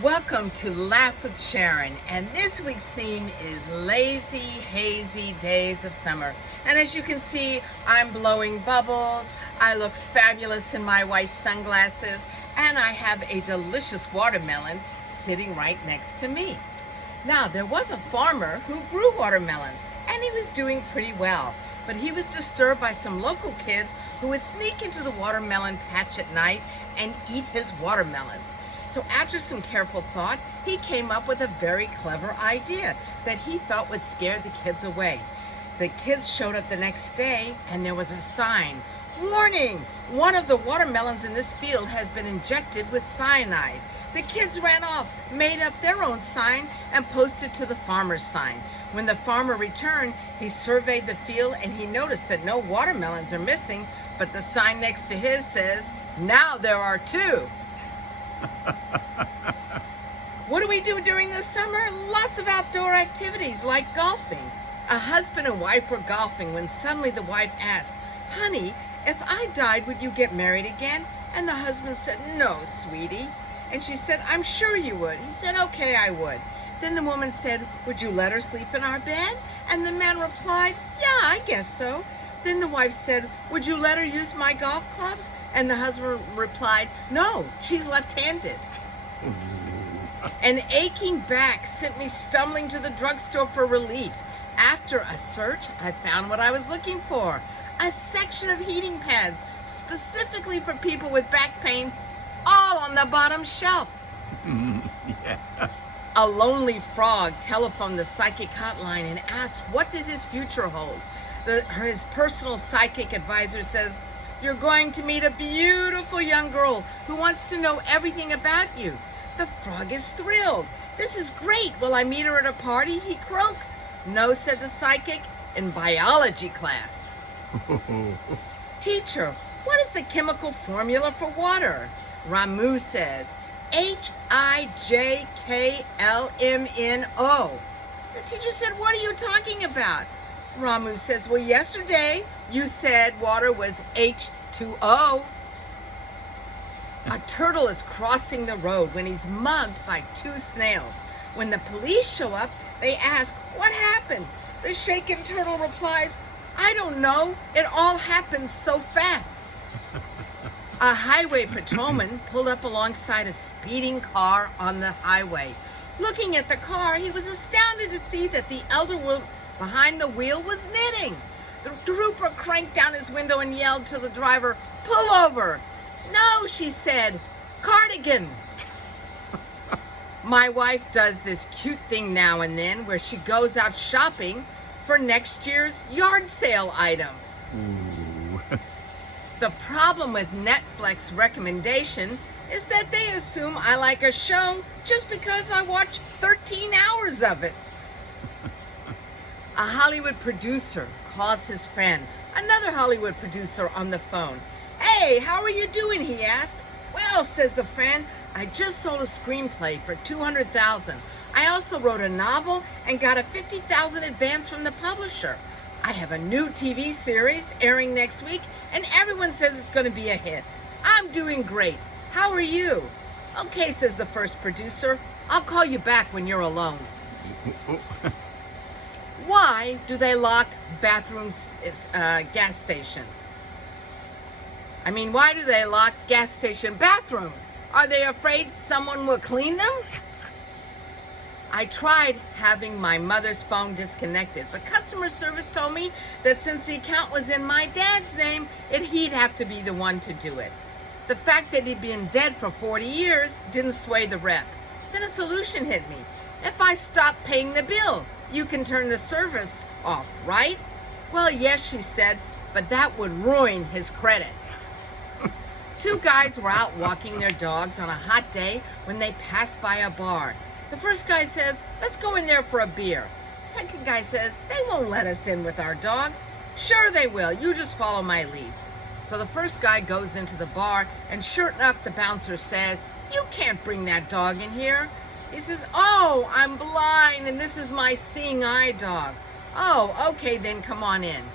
Welcome to Laugh with Sharon, and this week's theme is lazy, hazy days of summer. And as you can see, I'm blowing bubbles, I look fabulous in my white sunglasses, and I have a delicious watermelon sitting right next to me. Now, there was a farmer who grew watermelons, and he was doing pretty well, but he was disturbed by some local kids who would sneak into the watermelon patch at night and eat his watermelons. So after some careful thought, he came up with a very clever idea that he thought would scare the kids away. The kids showed up the next day and there was a sign, "Warning! One of the watermelons in this field has been injected with cyanide." The kids ran off, made up their own sign, and posted to the farmer's sign. When the farmer returned, he surveyed the field and he noticed that no watermelons are missing, but the sign next to his says, "Now there are two." What do we do during the summer? Lots of outdoor activities like golfing. A husband and wife were golfing when suddenly the wife asked, "Honey, if I died, would you get married again?" And the husband said, "No, sweetie." And she said, "I'm sure you would." He said, "Okay, I would." Then the woman said, "Would you let her sleep in our bed?" And the man replied, "Yeah, I guess so." Then the wife said, "Would you let her use my golf clubs?" And the husband replied, "No, she's left-handed." An aching back sent me stumbling to the drugstore for relief. After a search, I found what I was looking for. A section of heating pads, specifically for people with back pain, all on the bottom shelf. Yeah. A lonely frog telephoned the psychic hotline and asked what did his future hold. His personal psychic advisor says, "You're going to meet a beautiful young girl who wants to know everything about you." The frog is thrilled. "This is great. Will I meet her at a party?" He croaks. "No," said the psychic, "in biology class." "Teacher, what is the chemical formula for water?" Ramu says, HIJKLMNO. The teacher said, "What are you talking about?" Ramu says, "Well, yesterday you said water was H2O. A turtle is crossing the road when he's mugged by two snails. When the police show up, they ask, "What happened?" The shaken turtle replies, "I don't know. It all happened so fast." A highway patrolman pulled up alongside a speeding car on the highway. Looking at the car, he was astounded to see that the elder woman behind the wheel was knitting. The trooper cranked down his window and yelled to the driver, "Pull over." "No," she said, "cardigan." My wife does this cute thing now and then where she goes out shopping for next year's yard sale items. Ooh. The problem with Netflix recommendation is that they assume I like a show just because I watch 13 hours of it. A Hollywood producer calls his friend, another Hollywood producer, on the phone. "Hey, how are you doing?" he asked. "Well," says the friend, "I just sold a screenplay for $200,000. I also wrote a novel and got a $50,000 advance from the publisher. I have a new TV series airing next week, and everyone says it's going to be a hit. I'm doing great. How are you?" "Okay," says the first producer. "I'll call you back when you're alone." Why do they lock bathrooms, gas stations? Why do they lock gas station bathrooms? Are they afraid someone will clean them? I tried having my mother's phone disconnected, but customer service told me that since the account was in my dad's name, he'd have to be the one to do it. The fact that he'd been dead for 40 years didn't sway the rep. Then a solution hit me. "If I stop paying the bill, you can turn the service off, right?" "Well, yes," she said, "but that would ruin his credit." Two guys were out walking their dogs on a hot day when they passed by a bar. The first guy says, "Let's go in there for a beer." Second guy says, "They won't let us in with our dogs." "Sure they will. You just follow my lead." So the first guy goes into the bar, and sure enough, the bouncer says, "You can't bring that dog in here." He says, "Oh, I'm blind, and this is my seeing eye dog." "Oh, okay, then come on in."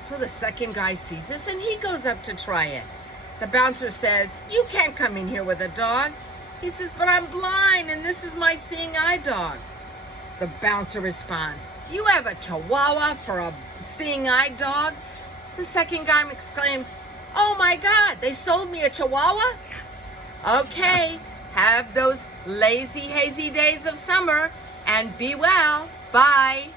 So the second guy sees this, and he goes up to try it. The bouncer says, "You can't come in here with a dog." He says, but I'm blind and this is my seeing eye dog. The bouncer responds, you have a Chihuahua for a seeing eye dog? The second guy exclaims, oh my God, they sold me a Chihuahua? Okay, have those lazy, hazy days of summer and be well. Bye.